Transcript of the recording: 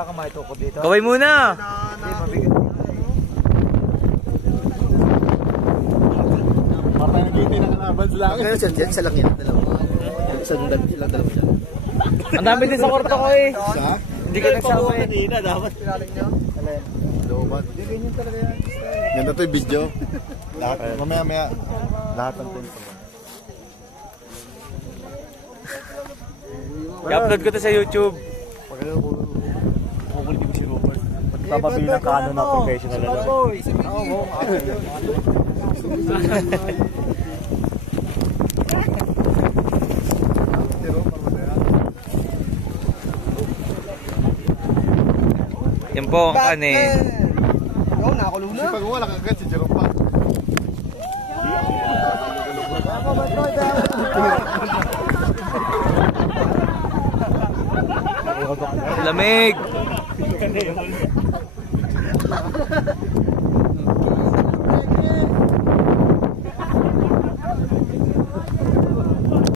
wala kang maitukod dito. Kaway muna! Hindi, mabigat. Patay na gini ng kalaban sila. Kaya isa lang yan, dalawa. Ilang dalawa yan. Ang dami din sa kwarto ko eh. Isa? Hindi ka nagsama eh. Kanina, dapat pinaling nyo. Lobat. Hindi, ganyan talaga yan. Ganda to yung video. Lahat, mamaya lahat ng tempo. I-upload ko to sa YouTube. Kukulitin ko si Robert. Magpapabilang ka ano na professional na lang. Oo, Yan po ang kanin. Oo, nakakulong na. Pag wala kagad si Jerome pa. Lamig!